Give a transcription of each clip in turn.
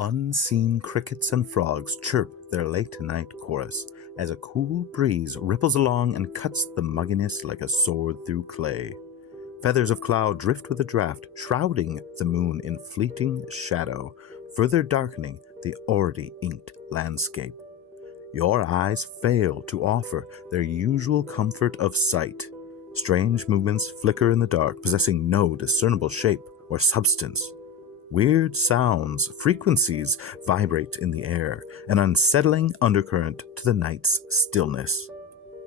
Unseen crickets and frogs chirp their late-night chorus as a cool breeze ripples along and cuts the mugginess like a sword through clay. Feathers of cloud drift with a draft, shrouding the moon in fleeting shadow, further darkening the already inked landscape. Your eyes fail to offer their usual comfort of sight. Strange movements flicker in the dark, possessing no discernible shape or substance. Weird sounds, frequencies vibrate in the air, an unsettling undercurrent to the night's stillness.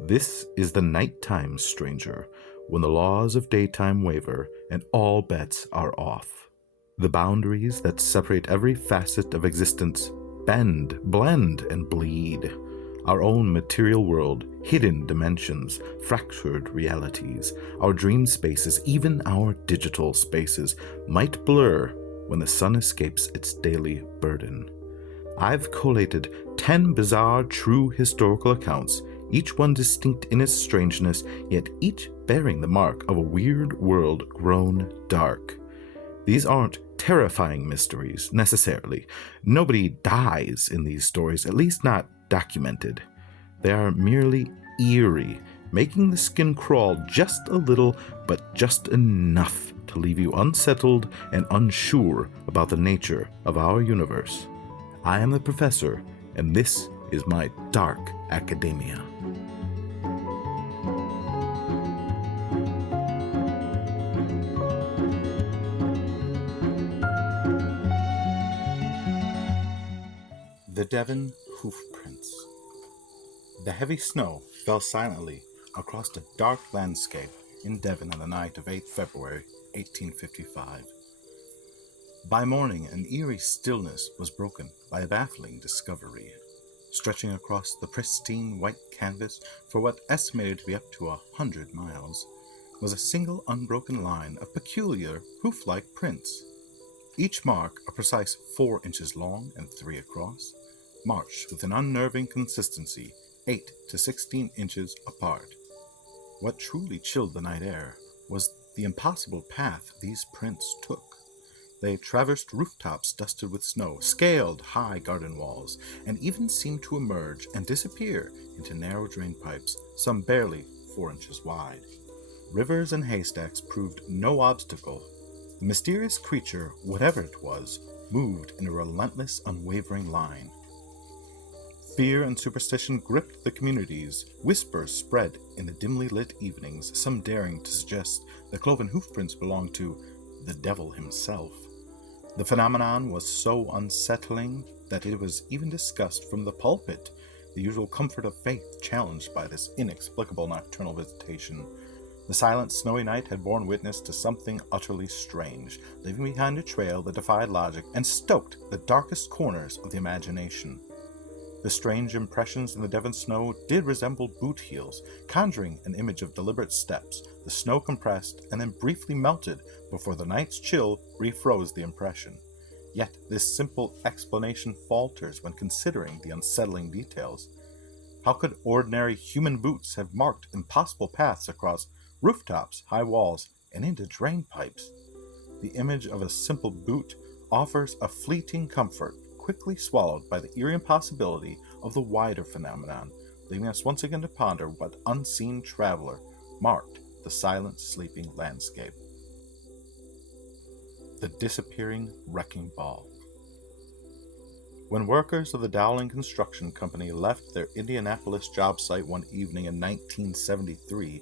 This is the nighttime stranger, when the laws of daytime waver and all bets are off. The boundaries that separate every facet of existence bend, blend, and bleed. Our own material world, hidden dimensions, fractured realities, our dream spaces, even our digital spaces might blur when the sun escapes its daily burden. I've collated 10 bizarre true historical accounts, each one distinct in its strangeness, yet each bearing the mark of a weird world grown dark. These aren't terrifying mysteries, necessarily. Nobody dies in these stories, at least not documented. They are merely eerie, making the skin crawl just a little, but just enough to leave you unsettled and unsure about the nature of our universe. I am the professor, and this is my dark academia. The Devon Hoofprints. The heavy snow fell silently across the dark landscape in Devon on the night of 8 February 1855. By morning, an eerie stillness was broken by a baffling discovery. Stretching across the pristine white canvas for what estimated to be up to 100 miles, was a single unbroken line of peculiar hoof-like prints. Each mark, a precise 4 inches long and 3 across, marched with an unnerving consistency 8 to 16 inches apart. What truly chilled the night air was the impossible path these prints took. They traversed rooftops dusted with snow, scaled high garden walls, and even seemed to emerge and disappear into narrow drain pipes, some barely 4 inches wide. Rivers and haystacks proved no obstacle. The mysterious creature, whatever it was, moved in a relentless, unwavering line. Fear and superstition gripped the communities. Whispers spread in the dimly lit evenings, some daring to suggest the cloven hoofprints belonged to the devil himself. The phenomenon was so unsettling that it was even discussed from the pulpit, the usual comfort of faith challenged by this inexplicable nocturnal visitation. The silent, snowy night had borne witness to something utterly strange, leaving behind a trail that defied logic and stoked the darkest corners of the imagination. The strange impressions in the Devon snow did resemble boot heels, conjuring an image of deliberate steps. The snow compressed and then briefly melted before the night's chill refroze the impression. Yet this simple explanation falters when considering the unsettling details. How could ordinary human boots have marked impossible paths across rooftops, high walls, and into drain pipes? The image of a simple boot offers a fleeting comfort, quickly swallowed by the eerie impossibility of the wider phenomenon, leaving us once again to ponder what unseen traveler marked the silent, sleeping landscape. The disappearing wrecking ball. When workers of the Dowling Construction Company left their Indianapolis job site one evening in 1973,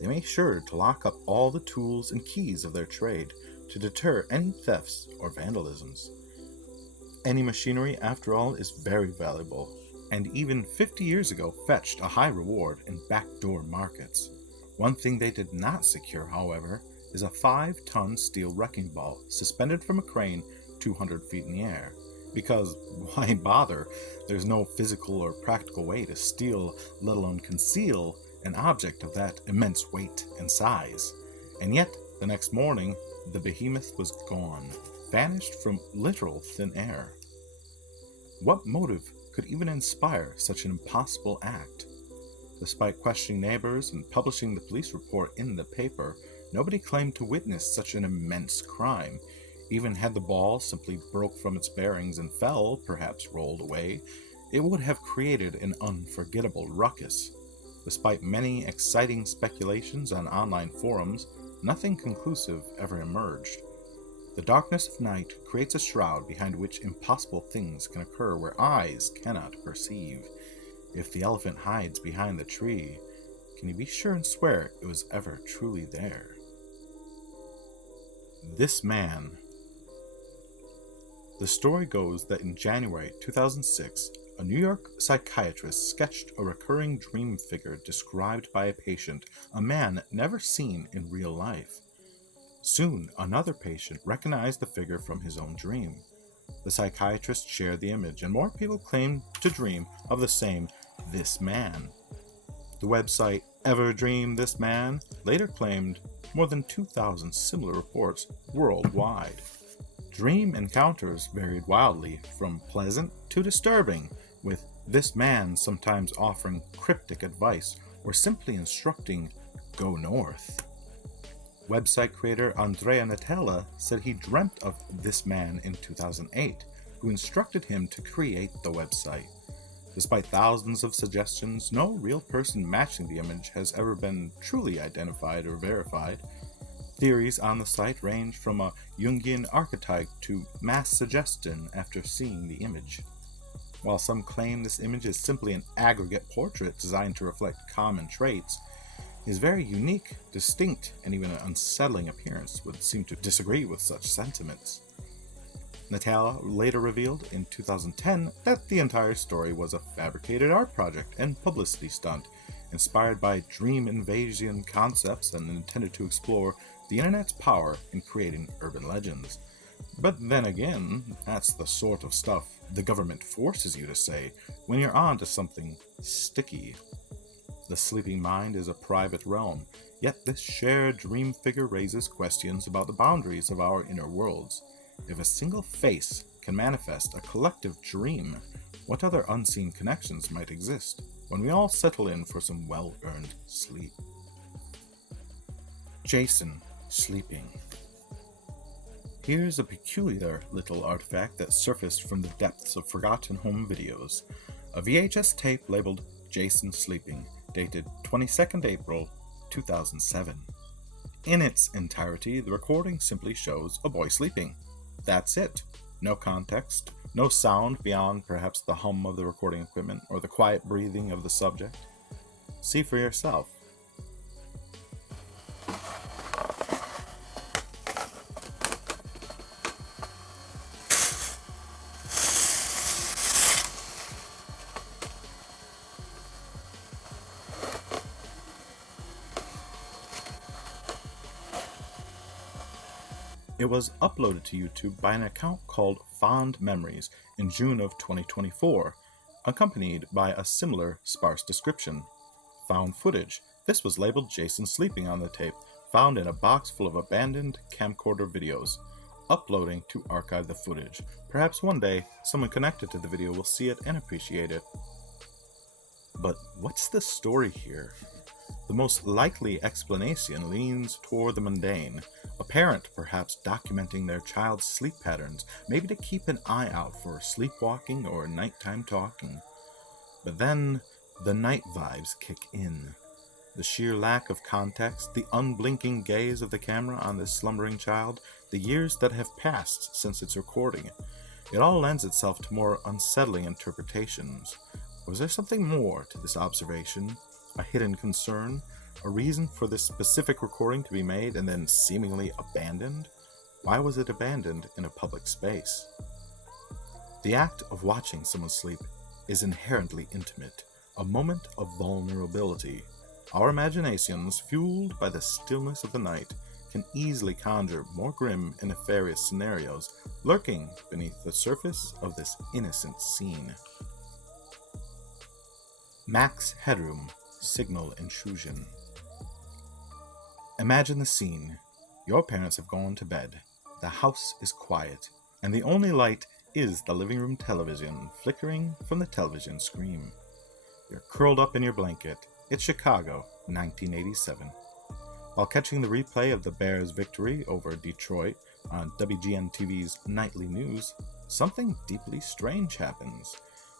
they made sure to lock up all the tools and keys of their trade to deter any thefts or vandalisms. Any machinery, after all, is very valuable, and even 50 years ago fetched a high reward in backdoor markets. One thing they did not secure, however, is a 5-ton steel wrecking ball suspended from a crane 200 feet in the air. Because, why bother? There's no physical or practical way to steal, let alone conceal, an object of that immense weight and size. And yet, the next morning, the behemoth was gone, vanished from literal thin air. What motive could even inspire such an impossible act? Despite questioning neighbors and publishing the police report in the paper, nobody claimed to witness such an immense crime. Even had the ball simply broke from its bearings and fell, perhaps rolled away, it would have created an unforgettable ruckus. Despite many exciting speculations on online forums, nothing conclusive ever emerged. The darkness of night creates a shroud behind which impossible things can occur where eyes cannot perceive. If the elephant hides behind the tree, can you be sure and swear it was ever truly there? This man. The story goes that in January 2006, a New York psychiatrist sketched a recurring dream figure described by a patient, a man never seen in real life. Soon, another patient recognized the figure from his own dream. The psychiatrist shared the image, and more people claimed to dream of the same "this man." The website Ever Dream This Man later claimed more than 2,000 similar reports worldwide. Dream encounters varied wildly, from pleasant to disturbing, with this man sometimes offering cryptic advice or simply instructing, "Go north." Website creator Andrea Natella said he dreamt of this man in 2008, who instructed him to create the website. Despite thousands of suggestions, no real person matching the image has ever been truly identified or verified. Theories on the site range from a Jungian archetype to mass suggestion after seeing the image. While some claim this image is simply an aggregate portrait designed to reflect common traits, his very unique, distinct, and even unsettling appearance would seem to disagree with such sentiments. Natella later revealed in 2010 that the entire story was a fabricated art project and publicity stunt, inspired by dream invasion concepts and intended to explore the internet's power in creating urban legends. But then again, that's the sort of stuff the government forces you to say when you're on to something sticky. The sleeping mind is a private realm, yet this shared dream figure raises questions about the boundaries of our inner worlds. If a single face can manifest a collective dream, what other unseen connections might exist when we all settle in for some well-earned sleep? Jason sleeping. Here's a peculiar little artifact that surfaced from the depths of forgotten home videos. A VHS tape labeled Jason Sleeping, dated 22nd April 2007. In its entirety, the recording simply shows a boy sleeping. That's it. No context, no sound beyond perhaps the hum of the recording equipment or the quiet breathing of the subject. See for yourself. It was uploaded to YouTube by an account called Fond Memories in June of 2024, accompanied by a similar sparse description. Found footage. This was labeled Jason Sleeping on the tape, found in a box full of abandoned camcorder videos. Uploading to archive the footage. Perhaps one day, someone connected to the video will see it and appreciate it. But what's the story here? The most likely explanation leans toward the mundane. A parent perhaps documenting their child's sleep patterns, maybe to keep an eye out for sleepwalking or nighttime talking. But then, the night vibes kick in. The sheer lack of context, the unblinking gaze of the camera on this slumbering child, the years that have passed since its recording. It all lends itself to more unsettling interpretations. Was there something more to this observation? A hidden concern? A reason for this specific recording to be made and then seemingly abandoned? Why was it abandoned in a public space? The act of watching someone sleep is inherently intimate, a moment of vulnerability. Our imaginations, fueled by the stillness of the night, can easily conjure more grim and nefarious scenarios lurking beneath the surface of this innocent scene. Max Headroom, Signal Intrusion. Imagine the scene. Your parents have gone to bed. The house is quiet, and the only light is the living room television flickering from the television screen. You're curled up in your blanket. It's Chicago, 1987. While catching the replay of the Bears' victory over Detroit, On WGN-TV's nightly news, something deeply strange happens.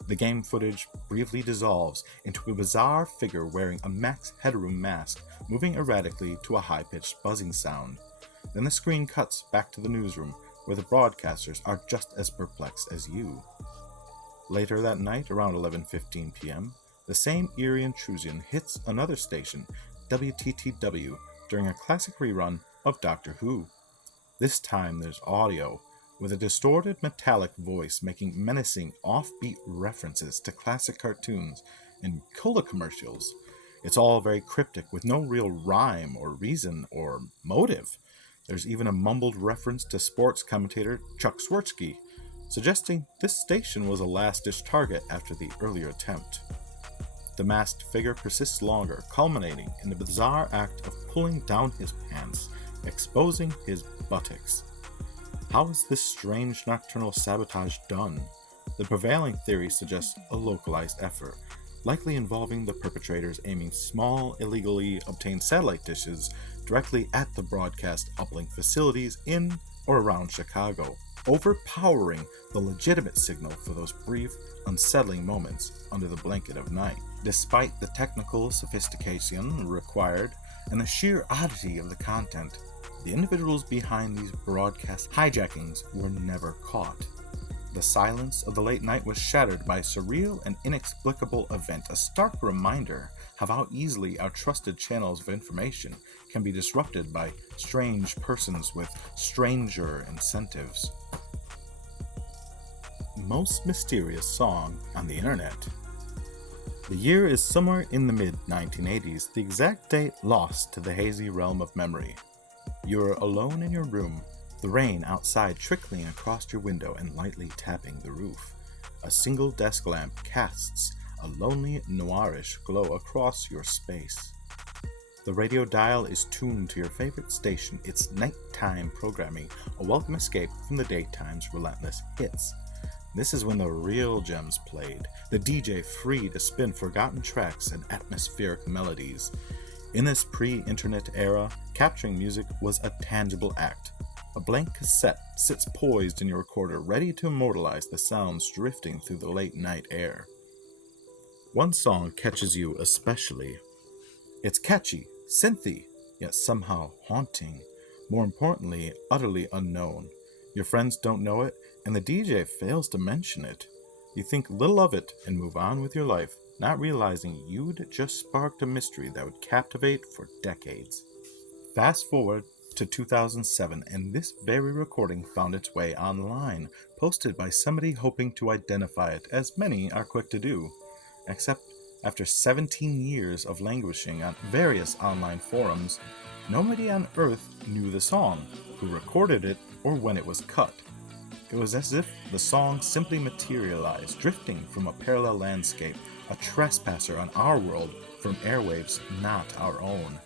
The game footage briefly dissolves into a bizarre figure wearing a Max Headroom mask, moving erratically to a high-pitched buzzing sound. Then the screen cuts back to the newsroom, where the broadcasters are just as perplexed as you. Later that night, around 11:15 p.m., the same eerie intrusion hits another station, WTTW, during a classic rerun of Doctor Who. This time there's audio, with a distorted metallic voice making menacing, offbeat references to classic cartoons and cola commercials. It's all very cryptic, with no real rhyme or reason or motive. There's even a mumbled reference to sports commentator Chuck Swirsky, suggesting this station was a last-ditch target after the earlier attempt. The masked figure persists longer, culminating in the bizarre act of pulling down his pants, exposing his buttocks. How is this strange nocturnal sabotage done? The prevailing theory suggests a localized effort, likely involving the perpetrators aiming small, illegally obtained satellite dishes directly at the broadcast uplink facilities in or around Chicago, overpowering the legitimate signal for those brief, unsettling moments under the blanket of night. Despite the technical sophistication required and the sheer oddity of the content, the individuals behind these broadcast hijackings were never caught. The silence of the late night was shattered by a surreal and inexplicable event, a stark reminder of how easily our trusted channels of information can be disrupted by strange persons with stranger incentives. Most mysterious song on the internet. The year is somewhere in the mid-1980s, the exact date lost to the hazy realm of memory. You're alone in your room, the rain outside trickling across your window and lightly tapping the roof. A single desk lamp casts a lonely, noirish glow across your space. The radio dial is tuned to your favorite station, its nighttime programming, a welcome escape from the daytime's relentless hits. This is when the real gems played, the DJ free to spin forgotten tracks and atmospheric melodies. In this pre-internet era, capturing music was a tangible act. A blank cassette sits poised in your recorder, ready to immortalize the sounds drifting through the late night air. One song catches you especially. It's catchy, synthy, yet somehow haunting. More importantly, utterly unknown. Your friends don't know it, and the DJ fails to mention it. You think little of it and move on with your life, not realizing you'd just sparked a mystery that would captivate for decades. Fast forward to 2007, and this very recording found its way online, posted by somebody hoping to identify it, as many are quick to do. Except after 17 years of languishing on various online forums, nobody on earth knew the song, who recorded it, or when it was cut. It was as if the song simply materialized, drifting from a parallel landscape, a trespasser on our world from airwaves not our own.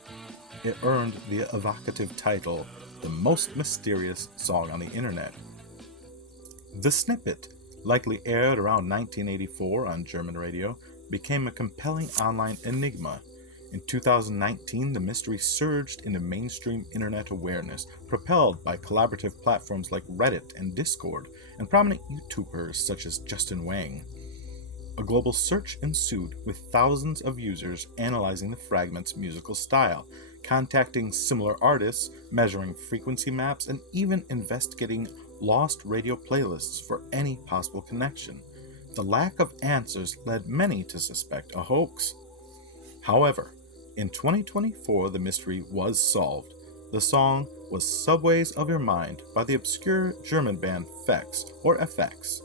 It earned the evocative title, The Most Mysterious Song on the Internet. The snippet, likely aired around 1984 on German radio, became a compelling online enigma. In 2019, the mystery surged into mainstream internet awareness, propelled by collaborative platforms like Reddit and Discord, and prominent YouTubers such as Justin Wang. A global search ensued, with thousands of users analyzing the fragment's musical style, contacting similar artists, measuring frequency maps, and even investigating lost radio playlists for any possible connection. The lack of answers led many to suspect a hoax. However, in 2024, the mystery was solved. The song was Subways of Your Mind by the obscure German band Fex, or FX.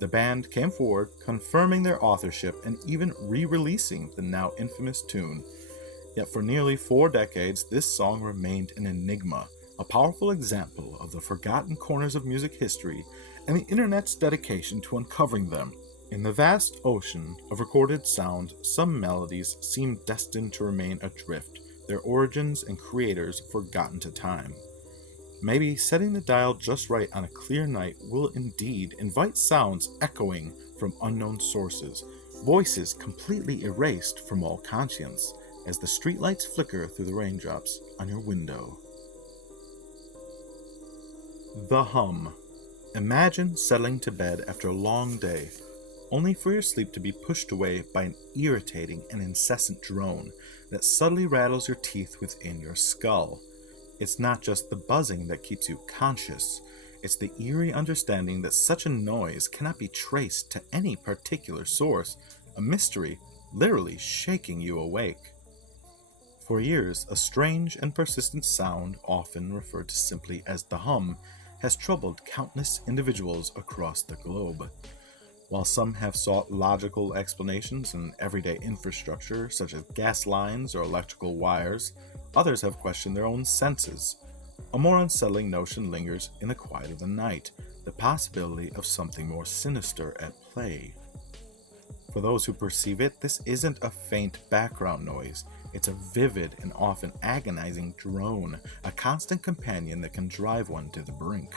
The band came forward, confirming their authorship and even re-releasing the now infamous tune. Yet for nearly 4 decades, this song remained an enigma, a powerful example of the forgotten corners of music history and the internet's dedication to uncovering them. In the vast ocean of recorded sound, some melodies seem destined to remain adrift, their origins and creators forgotten to time. Maybe setting the dial just right on a clear night will indeed invite sounds echoing from unknown sources, voices completely erased from all conscience, as the streetlights flicker through the raindrops on your window. The hum. Imagine settling to bed after a long day, only for your sleep to be pushed away by an irritating and incessant drone that subtly rattles your teeth within your skull. It's not just the buzzing that keeps you conscious, it's the eerie understanding that such a noise cannot be traced to any particular source, a mystery literally shaking you awake. For years, a strange and persistent sound, often referred to simply as the hum, has troubled countless individuals across the globe. While some have sought logical explanations in everyday infrastructure, such as gas lines or electrical wires, others have questioned their own senses. A more unsettling notion lingers in the quiet of the night, the possibility of something more sinister at play. For those who perceive it, this isn't a faint background noise. It's a vivid and often agonizing drone, a constant companion that can drive one to the brink.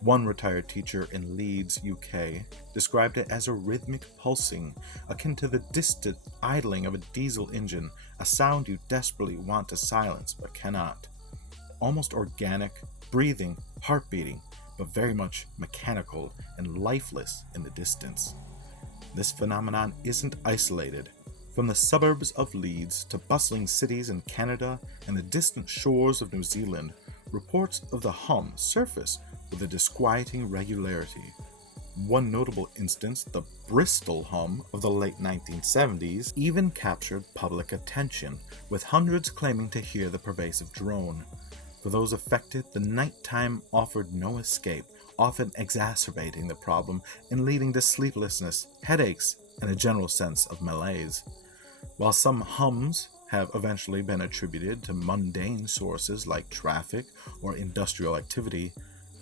One retired teacher in Leeds, UK, described it as a rhythmic pulsing, akin to the distant idling of a diesel engine, a sound you desperately want to silence but cannot. Almost organic, breathing, heart beating, but very much mechanical and lifeless in the distance. This phenomenon isn't isolated. From the suburbs of Leeds to bustling cities in Canada and the distant shores of New Zealand, reports of the hum surface with a disquieting regularity. One notable instance, the Bristol hum of the late 1970s, even captured public attention, with hundreds claiming to hear the pervasive drone. For those affected, the nighttime offered no escape, often exacerbating the problem and leading to sleeplessness, headaches, and a general sense of malaise. While some hums have eventually been attributed to mundane sources like traffic or industrial activity,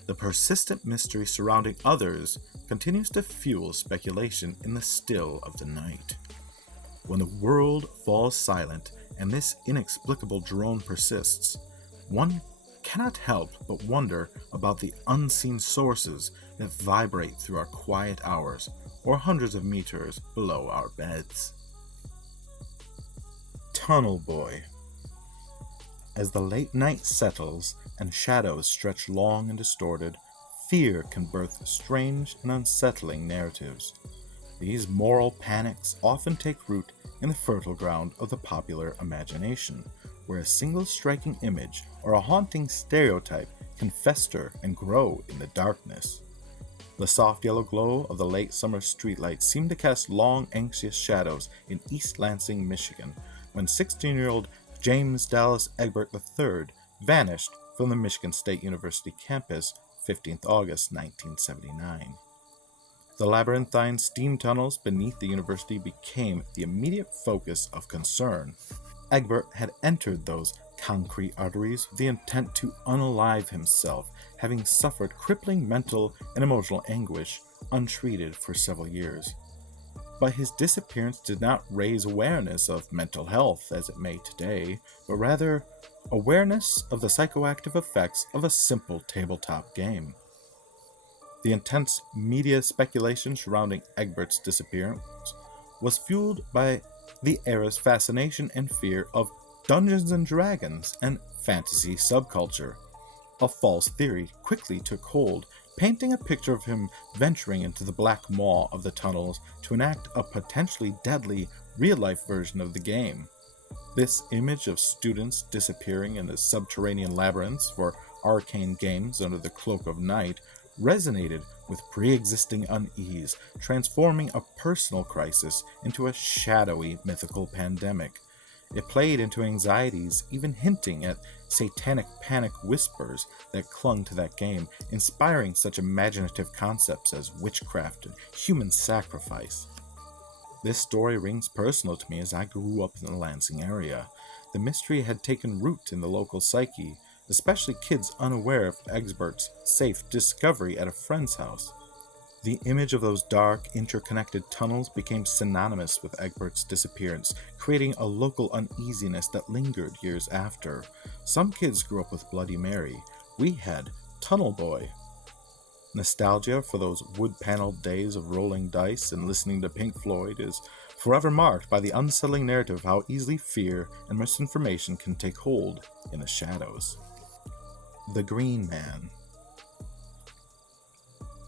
the persistent mystery surrounding others continues to fuel speculation in the still of the night. When the world falls silent and this inexplicable drone persists, one cannot help but wonder about the unseen sources that vibrate through our quiet hours or hundreds of meters below our beds. Tunnel Boy. As the late night settles and shadows stretch long and distorted, fear can birth strange and unsettling narratives. These moral panics often take root in the fertile ground of the popular imagination, where a single striking image or a haunting stereotype can fester and grow in the darkness. The soft yellow glow of the late summer streetlights seemed to cast long, anxious shadows in East Lansing, Michigan, when 16-year-old James Dallas Egbert III vanished from the Michigan State University campus 15th August 1979. The labyrinthine steam tunnels beneath the university became the immediate focus of concern. Egbert had entered those concrete arteries with the intent to unalive himself, having suffered crippling mental and emotional anguish untreated for several years. But his disappearance did not raise awareness of mental health as it may today, but rather awareness of the psychoactive effects of a simple tabletop game. The intense media speculation surrounding Egbert's disappearance was fueled by the era's fascination and fear of Dungeons and Dragons and fantasy subculture. A false theory quickly took hold, painting a picture of him venturing into the black maw of the tunnels to enact a potentially deadly real-life version of the game. This image of students disappearing in the subterranean labyrinths for arcane games under the cloak of night resonated with pre-existing unease, transforming a personal crisis into a shadowy mythical pandemic. It played into anxieties, even hinting at satanic panic whispers that clung to that game, inspiring such imaginative concepts as witchcraft and human sacrifice. This story rings personal to me as I grew up in the Lansing area. The mystery had taken root in the local psyche, especially kids unaware of Egbert's safe discovery at a friend's house. The image of those dark, interconnected tunnels became synonymous with Egbert's disappearance, creating a local uneasiness that lingered years after. Some kids grew up with Bloody Mary. We had Tunnel Boy. Nostalgia for those wood-paneled days of rolling dice and listening to Pink Floyd is forever marked by the unsettling narrative of how easily fear and misinformation can take hold in the shadows. The Green Man.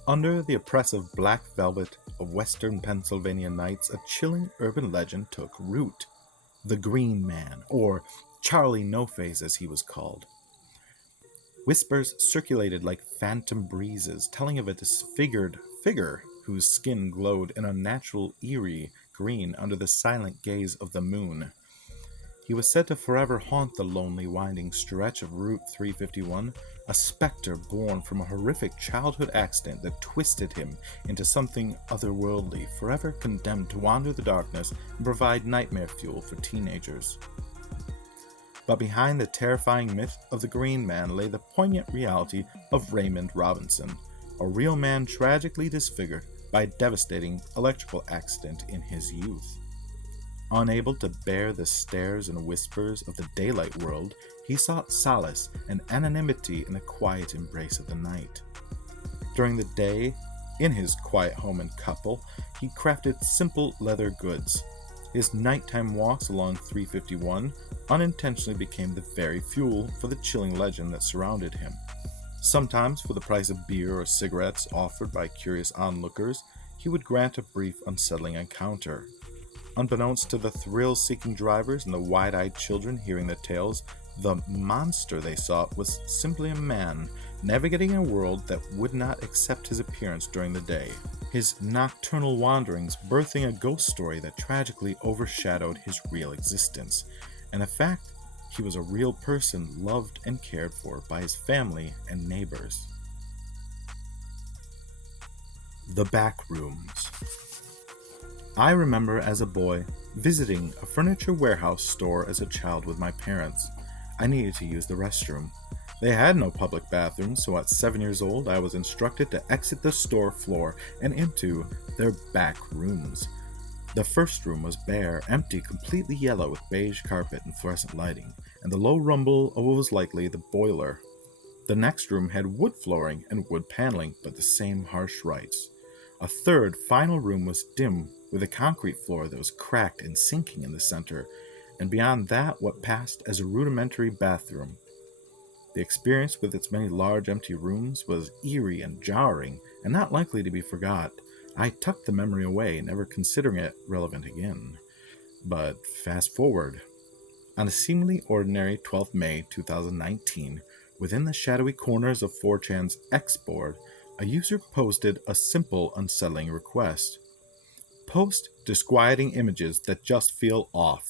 Under the oppressive black velvet of western Pennsylvania nights, a chilling urban legend took root. The Green Man, or Charlie No-Face as he was called. Whispers circulated like phantom breezes, telling of a disfigured figure whose skin glowed an unnatural eerie green under the silent gaze of the moon. He was said to forever haunt the lonely, winding stretch of Route 351, a specter born from a horrific childhood accident that twisted him into something otherworldly, forever condemned to wander the darkness and provide nightmare fuel for teenagers. But behind the terrifying myth of the Green Man lay the poignant reality of Raymond Robinson, a real man tragically disfigured by a devastating electrical accident in his youth. Unable to bear the stares and whispers of the daylight world, he sought solace and anonymity in the quiet embrace of the night. During the day, in his quiet home in Couple, he crafted simple leather goods. His nighttime walks along 351 unintentionally became the very fuel for the chilling legend that surrounded him. Sometimes, for the price of beer or cigarettes offered by curious onlookers, he would grant a brief, unsettling encounter. Unbeknownst to the thrill-seeking drivers and the wide-eyed children hearing the tales, the monster they sought was simply a man navigating a world that would not accept his appearance during the day, his nocturnal wanderings birthing a ghost story that tragically overshadowed his real existence, and the fact he was a real person loved and cared for by his family and neighbors. The Backrooms. I remember as a boy visiting a furniture warehouse store as a child with my parents. I needed to use the restroom. They had no public bathrooms, so at 7 years old I was instructed to exit the store floor and into their back rooms. The first room was bare, empty, completely yellow with beige carpet and fluorescent lighting, and the low rumble of what was likely the boiler. The next room had wood flooring and wood paneling, but the same harsh rites. A third, final room was dim, with a concrete floor that was cracked and sinking in the center, and beyond that what passed as a rudimentary bathroom. The experience with its many large empty rooms was eerie and jarring, and not likely to be forgot. I tucked the memory away, never considering it relevant again. But fast forward. On a seemingly ordinary 12th May 2019, within the shadowy corners of 4chan's X board, a user posted a simple, unsettling request. Post disquieting images that just feel off.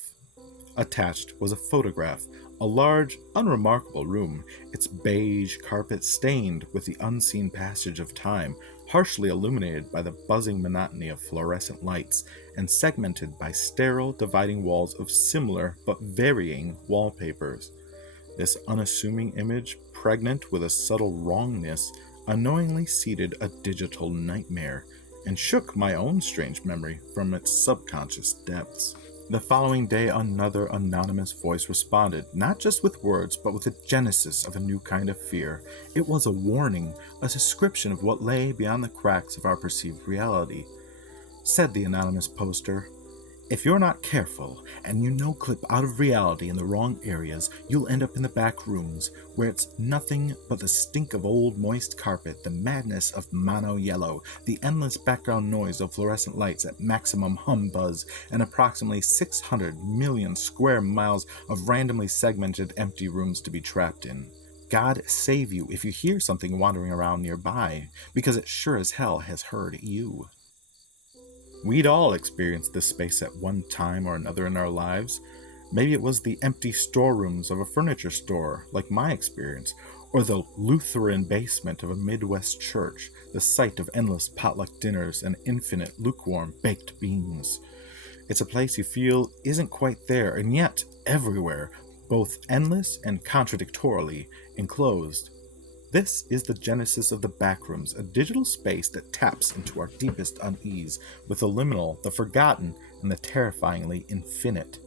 Attached was a photograph, a large, unremarkable room, its beige carpet stained with the unseen passage of time, harshly illuminated by the buzzing monotony of fluorescent lights, and segmented by sterile, dividing walls of similar but varying wallpapers. This unassuming image, pregnant with a subtle wrongness, unknowingly seeded a digital nightmare, and shook my own strange memory from its subconscious depths. The following day, another anonymous voice responded, not just with words, but with the genesis of a new kind of fear. It was a warning, a description of what lay beyond the cracks of our perceived reality. Said the anonymous poster, "If you're not careful, and you no-clip out of reality in the wrong areas, you'll end up in the back rooms, where it's nothing but the stink of old moist carpet, the madness of mono yellow, the endless background noise of fluorescent lights at maximum hum buzz, and approximately 600 million square miles of randomly segmented empty rooms to be trapped in. God save you if you hear something wandering around nearby, because it sure as hell has heard you." We'd all experienced this space at one time or another in our lives. Maybe it was the empty storerooms of a furniture store, like my experience, or the Lutheran basement of a Midwest church, the site of endless potluck dinners and infinite lukewarm baked beans. It's a place you feel isn't quite there, and yet everywhere, both endless and contradictorily enclosed. This is the genesis of the Backrooms, a digital space that taps into our deepest unease with the liminal, the forgotten, and the terrifyingly infinite.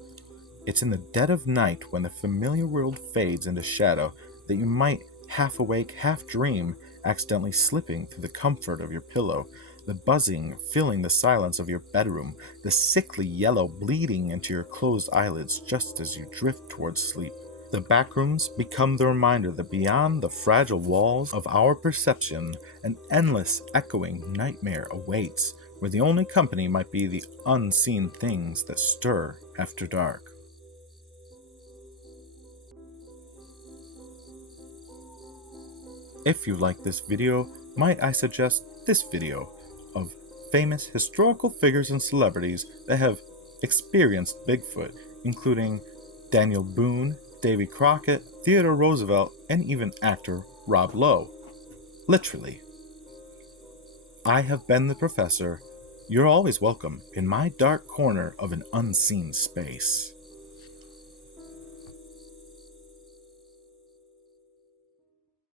It's in the dead of night, when the familiar world fades into shadow, that you might, half awake, half dream, accidentally slipping through the comfort of your pillow, the buzzing filling the silence of your bedroom, the sickly yellow bleeding into your closed eyelids just as you drift towards sleep. The Backrooms become the reminder that beyond the fragile walls of our perception, an endless, echoing nightmare awaits, where the only company might be the unseen things that stir after dark. If you like this video, might I suggest this video of famous historical figures and celebrities that have experienced Bigfoot, including Daniel Boone, Davy Crockett, Theodore Roosevelt, and even actor Rob Lowe. Literally. I have been the professor. You're always welcome in my dark corner of an unseen space.